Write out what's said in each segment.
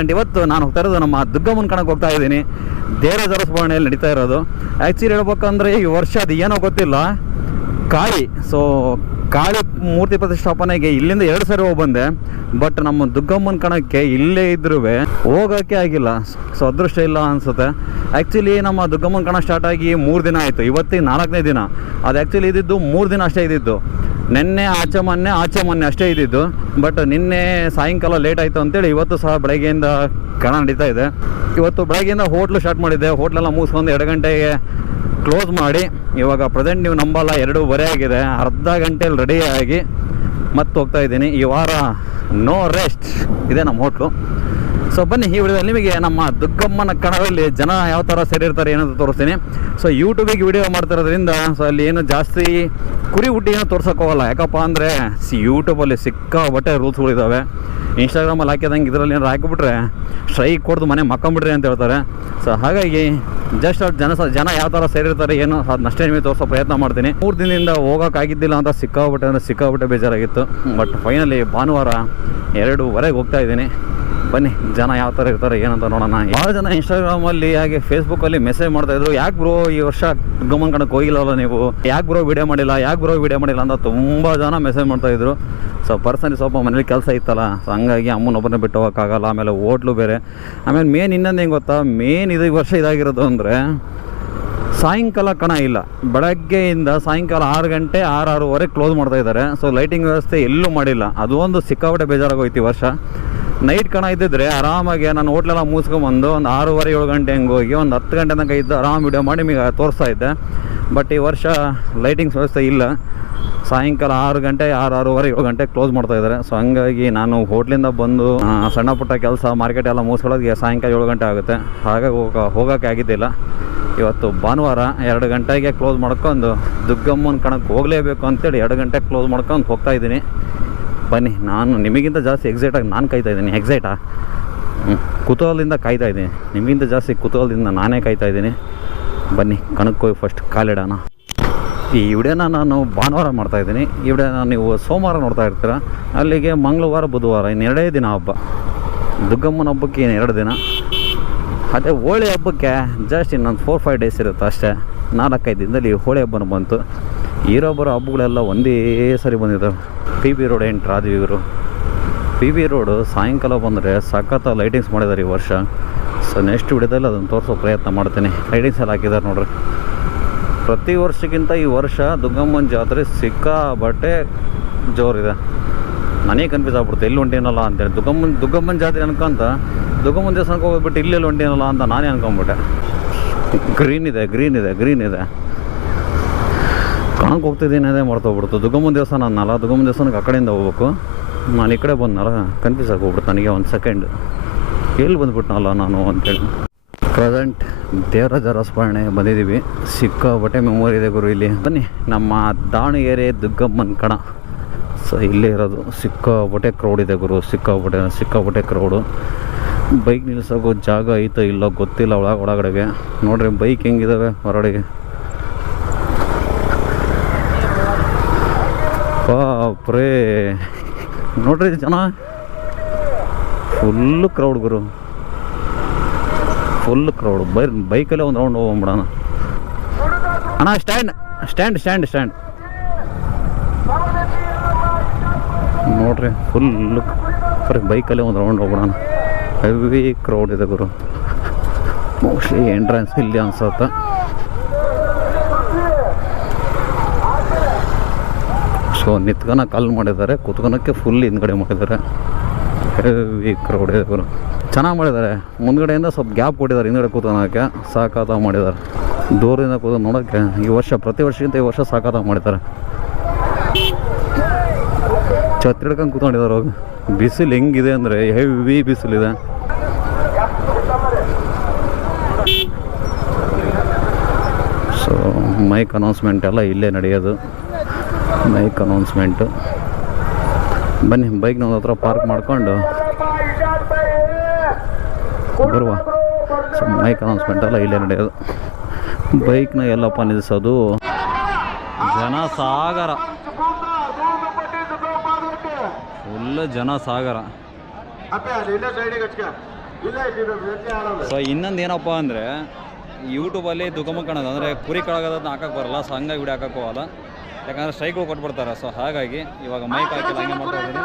ಇವತ್ತು ನಾನು ಹೋಗ್ತಾ ಇರೋದು ನಮ್ಮ ದುಗ್ಗಮ್ಮನ ಕಣಕ್ಕೆ ಹೋಗ್ತಾ ಇದ್ದೀನಿ. ದೇವರ ಸ್ಮರಣೆಯಲ್ಲಿ ನಡೀತಾ ಇರೋದು. ಆ್ಯಕ್ಚುಲಿ ಹೇಳ್ಬೇಕಂದ್ರೆ ಈ ವರ್ಷ ಅದು ಏನೋ ಗೊತ್ತಿಲ್ಲ, ಕಾಳಿ ಕಾಳಿ ಮೂರ್ತಿ ಪ್ರತಿಷ್ಠಾಪನೆಗೆ ಇಲ್ಲಿಂದ 2 ಸರಿ ಹೋಗಿ ಬಂದೆ. ಬಟ್ ನಮ್ಮ ದುಗ್ಗಮ್ಮನ ಕಣಕ್ಕೆ ಇಲ್ಲೇ ಇದ್ರೂ ಹೋಗೋಕ್ಕೆ ಆಗಿಲ್ಲ. ಸೊ ಅದೃಷ್ಟ ಇಲ್ಲ ಅನಿಸುತ್ತೆ. ಆ್ಯಕ್ಚುಲಿ ನಮ್ಮ ದುಗ್ಗಮ್ಮನ ಕಣ ಸ್ಟಾರ್ಟ್ ಆಗಿ 3 ದಿನ ಆಯಿತು. ಇವತ್ತಿಗೆ 4ನೇ ದಿನ. ಅದು ಆ್ಯಕ್ಚುಲಿ ಇದ್ದಿದ್ದು 3 ದಿನ ಅಷ್ಟೇ ಇದ್ದಿದ್ದು. ನಿನ್ನೆ ಆಚೆ ಮೊನ್ನೆ ಅಷ್ಟೇ ಇದ್ದಿದ್ದು. ಬಟ್ ನಿನ್ನೆ ಸಾಯಂಕಾಲ ಲೇಟ್ ಆಯಿತು ಅಂತೇಳಿ ಇವತ್ತು ಸಹ ಬೆಳಗ್ಗೆಯಿಂದ ಕಣ ನಡೀತಾ ಇದೆ. ಇವತ್ತು ಬೆಳಗ್ಗೆಯಿಂದ ಹೋಟ್ಲು ಸ್ಟಾರ್ಟ್ ಮಾಡಿದ್ದೆ. ಹೋಟ್ಲೆಲ್ಲ ಮುಗಿಸ್ಕೊಂಡು 2 ಗಂಟೆಗೆ ಕ್ಲೋಸ್ ಮಾಡಿ ಇವಾಗ ಪ್ರೆಸೆಂಟ್ ನೀವು ನಂಬಲ್ಲ 2:15 ಆಗಿದೆ. ಅರ್ಧ ಗಂಟೆಯಲ್ಲಿ ರೆಡಿಯಾಗಿ ಮತ್ತೆ ಹೋಗ್ತಾ ಇದ್ದೀನಿ. ಈ ವಾರ ನೋ ರೆಸ್ಟ್ ಇದೆ ನಮ್ಮ ಹೋಟ್ಲು. ಸೊ ಬನ್ನಿ, ಈ ವಿಡಿಯೋದಲ್ಲಿ ನಿಮಗೆ ನಮ್ಮ ದುಗ್ಗಮ್ಮನ ಕಣದಲ್ಲಿ ಜನ ಯಾವ ಥರ ಸೇರಿರ್ತಾರೆ ಏನಂತ ತೋರಿಸ್ತೀನಿ. ಸೊ ಯೂಟ್ಯೂಬಿಗೆ ವಿಡಿಯೋ ಮಾಡ್ತಿರೋದ್ರಿಂದ ಸೊ ಅಲ್ಲಿ ಏನು ಜಾಸ್ತಿ ಕುರಿ ಹುಟ್ಟಿ ಏನೋ ತೋರ್ಸೋಕ್ಕೋಗಲ್ಲ. ಯಾಕಪ್ಪ ಅಂದರೆ ಯೂಟ್ಯೂಬಲ್ಲಿ ಸಿಕ್ಕಾಬಟ್ಟೆ ರೂಲ್ಸ್ಗಳಿದ್ದಾವೆ. ಇನ್ಸ್ಟಾಗ್ರಾಮಲ್ಲಿ ಹಾಕಿದಂಗೆ ಇದರಲ್ಲಿ ಏನಾರು ಹಾಕಿಬಿಟ್ರೆ ಸ್ಟ್ರೈಕ್ ಕೊಡ್ದು ಮನೆ ಮಕ್ಕೊಂಬಿಡ್ರಿ ಅಂತ ಹೇಳ್ತಾರೆ. ಸೊ ಹಾಗಾಗಿ ಜಸ್ಟ್ ಅವ್ರು ಜನ ಯಾವ ಥರ ಸೇರಿರ್ತಾರೆ ಏನು ಅದನ್ನಷ್ಟೇ ನಿಮಗೆ ತೋರಿಸೋ ಪ್ರಯತ್ನ ಮಾಡ್ತೀನಿ. 3 ದಿನದಿಂದ ಹೋಗೋಕ್ಕಾಗಿದ್ದಿಲ್ಲ ಅಂತ ಸಿಕ್ಕಾಬಟ್ಟೆ ಬೇಜಾರಾಗಿತ್ತು. ಬಟ್ ಫೈನಲಿ ಭಾನುವಾರ 2:15 ಹೋಗ್ತಾ ಇದ್ದೀನಿ. ಬನ್ನಿ, ಜನ ಯಾವ ಥರ ಇರ್ತಾರೆ ಏನಂತ ನೋಡೋಣ. ಭಾಳ ಜನ ಇನ್ಸ್ಟಾಗ್ರಾಮಲ್ಲಿ ಹಾಗೆ ಫೇಸ್ಬುಕ್ಕಲ್ಲಿ ಮೆಸೇಜ್ ಮಾಡ್ತಾಯಿದ್ರು, ಯಾಕೆ ಬ್ರೋ ಈ ವರ್ಷ ದುಗ್ಗಮ್ಮನ ಕಣಕ್ಕೆ ಹೋಗಿಲ್ಲಲ್ಲ ನೀವು, ಯಾಕೆ ಬ್ರೋ ವಿಡಿಯೋ ಮಾಡಿಲ್ಲ ಅಂತ ತುಂಬ ಜನ ಮೆಸೇಜ್ ಮಾಡ್ತಾಯಿದ್ರು. ಸೊ ಪರ್ಸನಲಿ ಸ್ವಲ್ಪ ಮನೇಲಿ ಕೆಲಸ ಇತ್ತಲ್ಲ, ಸೊ ಹಂಗಾಗಿ ಅಮ್ಮನೊಬ್ಬರನ್ನ ಬಿಟ್ಟು ಹೋಗೋಕ್ಕಾಗಲ್ಲ. ಆಮೇಲೆ ಹೋಟ್ಲು ಬೇರೆ. ಆಮೇಲೆ ಮೇನ್ ಇನ್ನೊಂದು ಹೆಂಗೆ ಗೊತ್ತಾ, ಇದು ಈ ವರ್ಷ ಇದಾಗಿರೋದು ಅಂದರೆ ಸಾಯಂಕಾಲ ಕಣ ಇಲ್ಲ. ಬೆಳಗ್ಗೆಯಿಂದ ಸಾಯಂಕಾಲ 6 ಗಂಟೆ 6:30 ಕ್ಲೋಸ್ ಮಾಡ್ತಾಯಿದ್ದಾರೆ. ಸೊ ಲೈಟಿಂಗ್ ವ್ಯವಸ್ಥೆ ಎಲ್ಲೂ ಮಾಡಿಲ್ಲ. ಅದು ಒಂದು ಸಿಕ್ಕಾಪಟ್ಟೆ ಬೇಜಾರಾಗೋಯ್ತು ಈ ವರ್ಷ. ನೈಟ್ ಕಣ ಇದ್ದಿದ್ರೆ ಆರಾಮಾಗಿ ನಾನು ಹೋಟ್ಲೆಲ್ಲ ಮುಗಿಸ್ಕೊಂಬಂದು ಒಂದು 6:30-7 ಗಂಟೆ ಹಂಗೆ ಹೋಗಿ ಒಂದು 10 ಗಂಟೆ ತನಕ ಇದ್ದು ಆರಾಮ್ ವಿಡಿಯೋ ಮಾಡಿ ನಿಮಗೆ ತೋರಿಸ್ತಾ ಇದ್ದೆ. ಬಟ್ ಈ ವರ್ಷ ಲೈಟಿಂಗ್ಸ್ ವ್ಯವಸ್ಥೆ ಇಲ್ಲ. ಸಾಯಂಕಾಲ 6 ಗಂಟೆ 6:30-7 ಗಂಟೆ ಕ್ಲೋಸ್ ಮಾಡ್ತಾಯಿದ್ದಾರೆ. ಸೊ ಹಂಗಾಗಿ ನಾನು ಹೋಟ್ಲಿಂದ ಬಂದು ಸಣ್ಣ ಪುಟ್ಟ ಕೆಲಸ ಮಾರ್ಕೆಟ್ ಎಲ್ಲ ಮುಗಿಸ್ಕೊಳ್ಳೋದು ಸಾಯಂಕಾಲ 7 ಗಂಟೆ ಆಗುತ್ತೆ. ಹಾಗಾಗಿ ಹೋಗೋಕ್ಕೆ ಆಗಿದ್ದಿಲ್ಲ. ಇವತ್ತು ಭಾನುವಾರ 2 ಗಂಟೆಗೆ ಕ್ಲೋಸ್ ಮಾಡ್ಕೊಂಡು ದುಗ್ಗಮ್ಮನ ಕಣಕ್ಕೆ ಹೋಗಲೇಬೇಕು ಅಂತೇಳಿ 2 ಗಂಟೆಗೆ ಕ್ಲೋಸ್ ಮಾಡ್ಕೊಂಡು ಹೋಗ್ತಾ ಇದ್ದೀನಿ. ಬನ್ನಿ, ನಾನು ನಿಮಗಿಂತ ಜಾಸ್ತಿ ಎಕ್ಸೈಟಾಗಿ ನಾನು ಕಾಯ್ತಾ ಇದ್ದೀನಿ. ಕುತೂಹಲದಿಂದ ಕಾಯ್ತಾ ಇದ್ದೀನಿ. ನಿಮಗಿಂತ ಜಾಸ್ತಿ ಕುತೂಹಲದಿಂದ ನಾನೇ ಕಾಯ್ತಾ ಇದ್ದೀನಿ. ಬನ್ನಿ, ಕಣಕ್ಕೆ ಹೋಗಿ ಫಸ್ಟ್ ಕಾಲಿಡೋಣ. ಈ ವಿಡಿಯೋನ ನಾನು ಭಾನುವಾರ ಮಾಡ್ತಾಯಿದ್ದೀನಿ. ಈ ವಿಡಿಯೋನ ನೀವು ಸೋಮವಾರ ನೋಡ್ತಾ ಇರ್ತೀರ. ಅಲ್ಲಿಗೆ ಮಂಗಳವಾರ ಬುಧವಾರ ಇನ್ನು 2 ದಿನ ಹಬ್ಬ. ದುಗ್ಗಮ್ಮನ ಹಬ್ಬಕ್ಕೆ ಇನ್ನು 2 ದಿನ. ಅದೇ ಹೋಳಿ ಹಬ್ಬಕ್ಕೆ ಜಸ್ಟ್ ಇನ್ನೊಂದು 4-5 ಡೇಸ್ ಇರುತ್ತೆ ಅಷ್ಟೇ. 4-5 ದಿನದಲ್ಲಿ ಹೋಳಿ ಹಬ್ಬನ ಬಂತು. ಬರೋ ಹಬ್ಬಗಳೆಲ್ಲ ಒಂದೇ ಸರಿ ಬಂದಿದ್ದಾವೆ. PB ರೋಡ್ ಎಂಟ್ರ್ ಆದ್ವಿ ಇವರು. PB ರೋಡು ಸಾಯಂಕಾಲ ಬಂದರೆ ಸಖತ್ ಲೈಟಿಂಗ್ಸ್ ಮಾಡಿದ್ದಾರೆ ಈ ವರ್ಷ. ಸೊ ನೆಕ್ಸ್ಟ್ ವಿಡಿಯೋದಲ್ಲಿ ಅದನ್ನು ತೋರಿಸೋ ಪ್ರಯತ್ನ ಮಾಡ್ತೀನಿ. ಲೈಟಿಂಗ್ಸ್ ಎಲ್ಲ ಹಾಕಿದ್ದಾರೆ ನೋಡ್ರಿ. ಪ್ರತಿ ವರ್ಷಕ್ಕಿಂತ ಈ ವರ್ಷ ದುಗ್ಗಮ್ಮನ ಜಾತ್ರೆ ಸಿಕ್ಕಾಬಟ್ಟೆ ಜೋರಿದೆ. ನನಗೆ ಕನ್ಫ್ಯೂಸ್ ಆಗ್ಬಿಡುತ್ತೆ, ಎಲ್ಲಿ ಹೊಂಟೇನಲ್ಲ ಅಂತೇಳಿ. ದುಗ್ಗಮ್ಮನ ಜಾತ್ರೆ ಅನ್ಕೊಂತ ದುಗ್ಗಮ್ಮನ ದೇವಸ್ಥಾನಕ್ಕೆ ಹೋಗ್ಬಿಟ್ಟು ಇಲ್ಲೆಲ್ಲಿ ಹೊಂಟೇನಲ್ಲ ಅಂತ ನಾನೇ ಅನ್ಕೊಂಬಿಟ್ಟೆ. ಗ್ರೀನ್ ಇದೆ ಕಣಕ್ಕೆ ಹೋಗ್ತಿದ್ದೀನಿ, ಅದೇ ಮಾಡ್ತೋಗ್ಬಿಡ್ತು. ದುಗ್ಗಮ್ಮನ ದೇವಸ್ಥಾನ ಅನ್ನಲ್ಲ, ದುಗ್ಗಮ್ಮನ ದೇವಸ್ಥಾನಕ್ಕೆ ಆ ಕಡೆಯಿಂದ ಹೋಗ್ಬೇಕು. ನಾನು ಈ ಕಡೆ ಬಂದನಲ್ಲ, ಕನ್ಫ್ಯೂಸ್ ಆಗಿ ಹೋಗ್ಬಿಡ್ತು ನನಗೆ. ಒಂದು ಸೆಕೆಂಡ್ ಎಲ್ಲಿ ಬಂದುಬಿಟ್ನಲ್ಲ ನಾನು ಅಂತೇಳಿ. ಪ್ರೆಸೆಂಟ್ ದೇವರಾಜ ಸ್ಮರಣೆ ಬಂದಿದ್ದೀವಿ. ಸಿಕ್ಕಾಬಟ್ಟೆ ಮೆಮೊರಿ ಇದೆ ಗುರು ಇಲ್ಲಿ. ಬನ್ನಿ, ನಮ್ಮ ದಾವಣಗೆರೆ ದುಗ್ಗಮ್ಮನ ಕಣ. ಸೊ ಇಲ್ಲೇ ಇರೋದು. ಸಿಕ್ಕಾಬಟ್ಟೆ ಕ್ರೌಡ್ ಇದೆ ಗುರು, ಸಿಕ್ಕಾಬಟ್ಟೆ ಕ್ರೌಡು. ಬೈಕ್ ನಿಲ್ಲಿಸೋಕ್ಕೂ ಜಾಗ ಐತೋ ಇಲ್ಲೋ ಗೊತ್ತಿಲ್ಲ ಒಳಗಡೆಗೆ. ನೋಡ್ರಿ ಬೈಕ್ ಹೆಂಗಿದ್ದಾವೆ ಹೊರಗಡೆಗೆ. ಬಾಪ್ರೇ, ನೋಡ್ರಿ ಜನ ಫುಲ್ಲು ಕ್ರೌಡ್ ಗುರು, ಫುಲ್ ಕ್ರೌಡ್. ಬೈಕಲ್ಲೇ ಒಂದು ರೌಂಡ್ ಹೋಗ್ಬಿಡೋಣ. ಅಣ್ಣ ಸ್ಟ್ಯಾಂಡ್ ನೋಡ್ರಿ, ಫುಲ್ಲು ಬೈಕಲ್ಲೇ ಒಂದು ರೌಂಡ್ ಹೋಗ್ಬಿಡೋಣ. ಹೆವಿ ಕ್ರೌಡ್ ಇದೆ ಗುರು. ಮೋಸ್ಟ್ಲಿ ಎಂಟ್ರೆನ್ಸ್ ಇಲ್ಲಿ ಅನ್ಸುತ್ತೆ. ಸೊ ನಿತ್ಕೊಳಕ್ಕೆ ಕಾಲ್ ಮಾಡಿದ್ದಾರೆ, ಕುತ್ಕೊಳಕ್ಕೆ ಫುಲ್ ಹಿಂದ್ಗಡೆ ಮಾಡಿದ್ದಾರೆ. ಹೆವಿ ಕ್ರೌಡ್ ಇದೆ ಗುರು. ಚೆನ್ನಾಗಿ ಮಾಡಿದ್ದಾರೆ. ಮುಂದ್ಗಡೆಯಿಂದ ಸ್ವಲ್ಪ ಗ್ಯಾಪ್ ಕೊಟ್ಟಿದ್ದಾರೆ, ಹಿಂದ್ಗಡೆ ಕೂತ್ಕೊಳಕ್ಕೆ ಸಾಕಾತ ಮಾಡಿದ್ದಾರೆ. ದೂರದಿಂದ ಕೂತು ನೋಡೋಕ್ಕೆ ಈ ವರ್ಷ ಪ್ರತಿ ವರ್ಷಕ್ಕಿಂತ ಈ ವರ್ಷ ಸಾಕಾತ ಮಾಡಿದ್ದಾರೆ. ಛತ್ರಿ ಹಿಡ್ಕೊಂಡು ಕೂತ್ಕೊಂಡಿದ್ದಾರೆ. ಹೋಗಿ ಬಿಸಿಲು ಹೆಂಗಿದೆ ಅಂದರೆ ಹೆವಿ ಬಿಸಿಲಿದೆ. ಸೊ ಮೈಕ್ ಅನೌನ್ಸ್ಮೆಂಟ್ ಎಲ್ಲ ಇಲ್ಲೇ ನಡೆಯೋದು. Mike announcement. ಬನ್ನಿ, ಬೈಕ್ನ ಒಂದು ಹತ್ರ ಪಾರ್ಕ್ ಮಾಡ್ಕೊಂಡು ಬರುವ. ಸೊ ಮೈಕ್ ಅನೌನ್ಸ್ಮೆಂಟ್ ಎಲ್ಲ ಇಲ್ಲೇ ನಡೆಯೋದು. ಬೈಕ್ನ ಎಲ್ಲಪ್ಪ ನಿಲ್ಲಿಸೋದು. ಜನ ಸಾಗರ, ಫುಲ್ ಜನ ಸಾಗರ. ಅಪ್ಪೆ ಅಲ್ಲಿ ಇಲ್ಲ ಸೈಡಿಗೆ ಹಚ್ಕ ಸೊ ಇನ್ನೊಂದು ಏನಪ್ಪ ಅಂದರೆ ಯೂಟ್ಯೂಬಲ್ಲಿ ದುಗಮ ಕಾಣೋದು ಅಂದರೆ ಕುರಿ ಕಳಗೋದನ್ನ ಹಾಕಕ್ಕೆ ಬರಲ್ಲ, ಸೊ ಹಂಗಾಗಿ ವಿಡಿಯೋ ಹಾಕಕ್ಕೆ ಹೋಗಲ್ಲ, ಯಾಕಂದರೆ ಸ್ಟ್ರೈಕ್ಗಳು ಕೊಟ್ಬಿಡ್ತಾರೆ. ಸೊ ಹಾಗಾಗಿ ಇವಾಗ ಮೈಕ್ ಹಾಕಿಲ್ಲ, ಹಂಗೆ ಮಾಡ್ತಾ ಇದ್ದೀನಿ.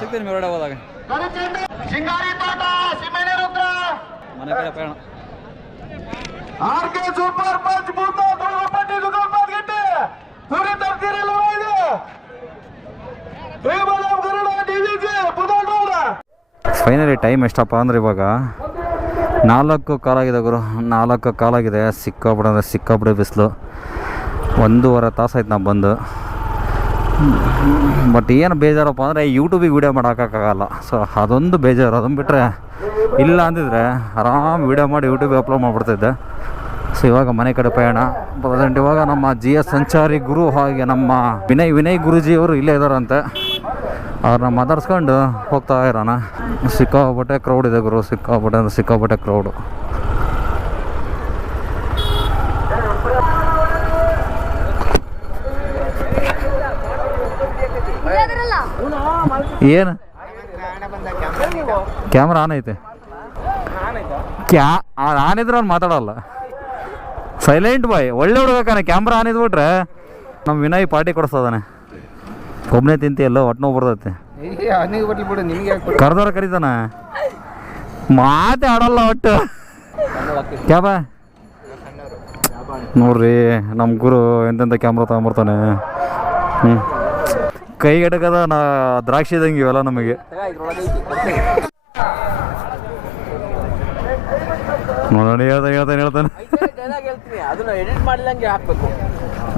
ಸಿಗ್ತೀನಿ ಹೊರಗಡೆ ಹೋದಾಗ ಮನೆ ಕಡೆ ಪ್ರಯಾಣ. ಫೈನಲಿ ಟೈಮ್ ಎಷ್ಟಪ್ಪ ಅಂದ್ರೆ ಇವಾಗ 4 ಕಾಲಾಗಿದೆ ಗುರು, 4 ಕಾಲಾಗಿದೆ. ಸಿಕ್ಕಾಬಿಡ ಬಿಸಿಲು. 1.5 ತಾಸು ಆಯ್ತು ನಾವು ಬಂದು. ಬಟ್ ಏನು ಬೇಜಾರಪ್ಪ ಅಂದರೆ ಯೂಟ್ಯೂಬಿಗೆ ವೀಡಿಯೋ ಮಾಡೋಕ್ಕಾಗಲ್ಲ. ಸೊ ಅದೊಂದು ಬೇಜಾರು. ಅದನ್ನು ಬಿಟ್ಟರೆ ಇಲ್ಲ ಅಂದಿದ್ರೆ ಆರಾಮ್ ವೀಡಿಯೋ ಮಾಡಿ ಯೂಟ್ಯೂಬಿಗೆ ಅಪ್ಲೋಡ್ ಮಾಡಿಬಿಡ್ತಿದ್ದೆ. ಸೊ ಇವಾಗ ಮನೆ ಕಡೆ ಪ್ರಯಾಣ. ಪ್ರೆಸೆಂಟ್ ಇವಾಗ ನಮ್ಮ GS ಸಂಚಾರಿ ಗುರು ಹಾಗೆ ನಮ್ಮ ವಿನಯ್ ಗುರುಜಿಯವರು ಇಲ್ಲೇ ಇದ್ದಾರಂತೆ. ಅವ್ರನ್ನ ಮಾತಾಡ್ಸ್ಕೊಂಡು ಹೋಗ್ತಾ ಇರೋಣ. ಸಿಕ್ಕಾಪಟ್ಟೆ ಕ್ರೌಡ್ ಇದೆ ಗುರು, ಸಿಕ್ಕಾಪಟ್ಟೆ ಕ್ರೌಡು. ಏನು ಕ್ಯಾಮ್ರಾ ಆನ್ ಐತೆ? ಆನ್ ಇದ್ರೆ ಅವ್ನು ಮಾತಾಡಲ್ಲ. ಸೈಲೆಂಟ್ ಬಾಯ್, ಒಳ್ಳೆ ಹುಡುಗಕ್ಕಾನೆ. ಕ್ಯಾಮ್ರಾ ಆನ್ ಇದ್ಬಿಟ್ರೆ ನಮ್ಮ ವಿನಯ್ ಪಾರ್ಟಿ ಕೊಡಿಸ್ತದಾನೆ. ಒಬ್ಬನೇ ತಿಂತಿಯಲ್ಲೋ ಹೊಟ್ಟೆ ಬರ್ತೈತೆ. ಕರೆದವ್ರ ಕರೀತಾನ, ಮಾತೇ ಆಡಲ್ಲ ಒಟ್ಟು. ಕ್ಯಾಬ ನೋಡ್ರಿ ನಮ್ಮ ಗುರು ಎಂತೆಂಥ ಕ್ಯಾಮ್ರಾ ತಗೊಂಬರ್ತಾನೆ. ಕೈಗೆಟಕದ ದ್ರಾಕ್ಷಿ ಇದ್ದಂಗೆ ಇವೆಲ್ಲ ನಮಗೆ. ನೋಡಿ ಹೇಳ್ತಾನೆ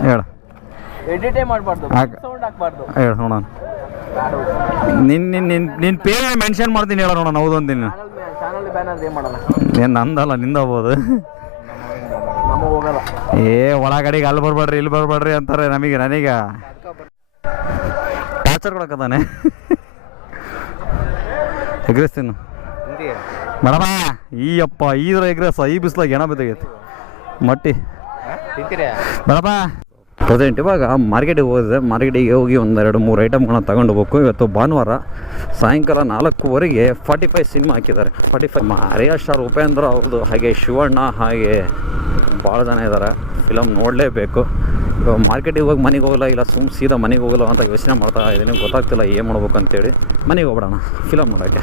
ಹೇಳು ಹೇಳು ನೋಡೋಣ. ನಿನ್ನ ಪೇರ್ ಮೆನ್ಷನ್ ಮಾಡ್ತೀನಿ ಹೇಳ ನೋಡೋಣ. ಹೌದು ಅಂತೀನಿ. ಏನು ನಂದಲ್ಲ, ನಿಂದಾಗ್ಬೋದು. ಒಳಗಡೆಗೆ ಅಲ್ಲಿ ಬರ್ಬೇಡ್ರಿ ಇಲ್ಲಿ ಬರ್ಬೇಡ್ರಿ ಅಂತಾರೆ ನನಗೆ ಟಾರ್ಚರ್ ಕೊಡಕತ್ತಾನೆ. ಎಗ್ರೆಸ್ತೀನಿ ಮೇಡಮ. ಅಪ್ಪ ಈದ್ರ ಎಗ್ರೆಸ್ ಈ ಬಿಸ್ಲಾಗ ಏನ ಬಿದ್ದಾಗೈತಿ ಮಟ್ಟಿ ಮೇಡಮ. ಪ್ರೆಸೆಂಟ್ ಇವಾಗ ಮಾರ್ಕೆಟಿಗೆ ಹೋಗಿ 1-2-3 ಐಟಮ್ಗಳನ್ನ ತಗೊಂಡು ಹೋಗ್ಬೇಕು. ಇವತ್ತು ಭಾನುವಾರ ಸಾಯಂಕಾಲ 4:15 45 ಸಿನಿಮಾ ಹಾಕಿದ್ದಾರೆ. 45 ಹರಿಯಾಶ್ ಸ್ಟಾರ್ ಉಪೇಂದ್ರ ಅವ್ರದ್ದು, ಹಾಗೆ ಶಿವಣ್ಣ, ಹಾಗೆ ಭಾಳ ಜನ ಇದ್ದಾರೆ. ಫಿಲಮ್ ನೋಡಲೇಬೇಕು. ಇವಾಗ ಮಾರ್ಕೆಟಿಗೆ ಹೋಗಿ ಮನೆಗೆ ಹೋಗಲ್ಲ, ಇಲ್ಲ ಸೀದಾ ಮನೆಗೆ ಹೋಗಲ್ಲ ಅಂತ ಯೋಚನೆ ಮಾಡ್ತಾ ಇದ್ದೀನಿ. ಗೊತ್ತಾಗ್ತಿಲ್ಲ ಏನು ಮಾಡ್ಬೇಕು ಅಂತೇಳಿ. ಮನೆಗೆ ಹೋಗ್ಬಿಡೋಣ ಫಿಲಮ್ ನೋಡೋಕ್ಕೆ.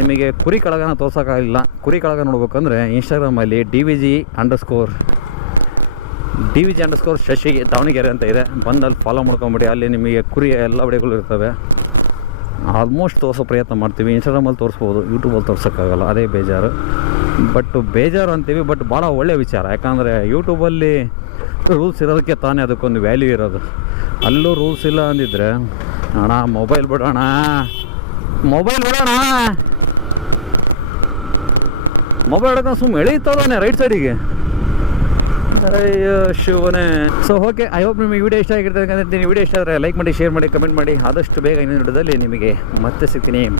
ನಿಮಗೆ ಕುರಿ ಕಳಗನ ತೋರ್ಸೋಕ್ಕಾಗಿಲ್ಲ. ಕುರಿ ಕಳಗ ನೋಡ್ಬೇಕಂದ್ರೆ ಇನ್ಸ್ಟಾಗ್ರಾಮಲ್ಲಿ DVG _ ಶಶಿ ದಾವಣಗೆರೆ ಅಂತ ಇದೆ. ಬಂದಲ್ಲಿ ಫಾಲೋ ಮಾಡ್ಕೊಂಬಿಡಿ. ಅಲ್ಲಿ ನಿಮಗೆ ಕುರಿಯ ಎಲ್ಲ ವಿಡಿಯೋಗಳು ಇರ್ತವೆ. ಆಲ್ಮೋಸ್ಟ್ ತೋರಿಸೋ ಪ್ರಯತ್ನ ಮಾಡ್ತೀವಿ. ಇನ್ಸ್ಟಾಗ್ರಾಮಲ್ಲಿ ತೋರಿಸ್ಬೋದು, ಯೂಟ್ಯೂಬಲ್ಲಿ ತೋರ್ಸೋಕ್ಕಾಗಲ್ಲ. ಅದೇ ಬೇಜಾರು. ಬೇಜಾರು ಅಂತೀವಿ, ಬಟ್ ಭಾಳ ಒಳ್ಳೆಯ ವಿಚಾರ. ಯಾಕಂದರೆ ಯೂಟ್ಯೂಬಲ್ಲಿ ರೂಲ್ಸ್ ಇರೋದಕ್ಕೆ ತಾನೇ ಅದಕ್ಕೊಂದು ವ್ಯಾಲ್ಯೂ ಇರೋದು. ಅಲ್ಲೂ ರೂಲ್ಸ್ ಇಲ್ಲ ಅಂದಿದ್ರೆ ಅಣ್ಣ ಮೊಬೈಲ್ ಬಿಡೋಣ ಮೊಬೈಲ್ ಹಿಡ್ಕೊಂಡು ಸುಮ್ಮನೆ ಎಳೀತಾನೆ ರೈಟ್ ಸೈಡಿಗೆ. ಅಯ್ಯೋ ಶಿವನೇ. ಸೊ ಓಕೆ, ಐ ಹೋಪ್ ನಿಮಗೆ ವಿಡಿಯೋ ಇಷ್ಟ ಆಗಿರ್ತದೆ. ವಿಡಿಯೋ ಇಷ್ಟ ಆದರೆ ಲೈಕ್ ಮಾಡಿ, ಶೇರ್ ಮಾಡಿ, ಕಮೆಂಟ್ ಮಾಡಿ. ಆದಷ್ಟು ಬೇಗ ಇನ್ನೊಂದು ವಿಡಿಯೋದಲ್ಲಿ ನಿಮಗೆ ಮತ್ತೆ ಸಿಗ್ತೀನಿ.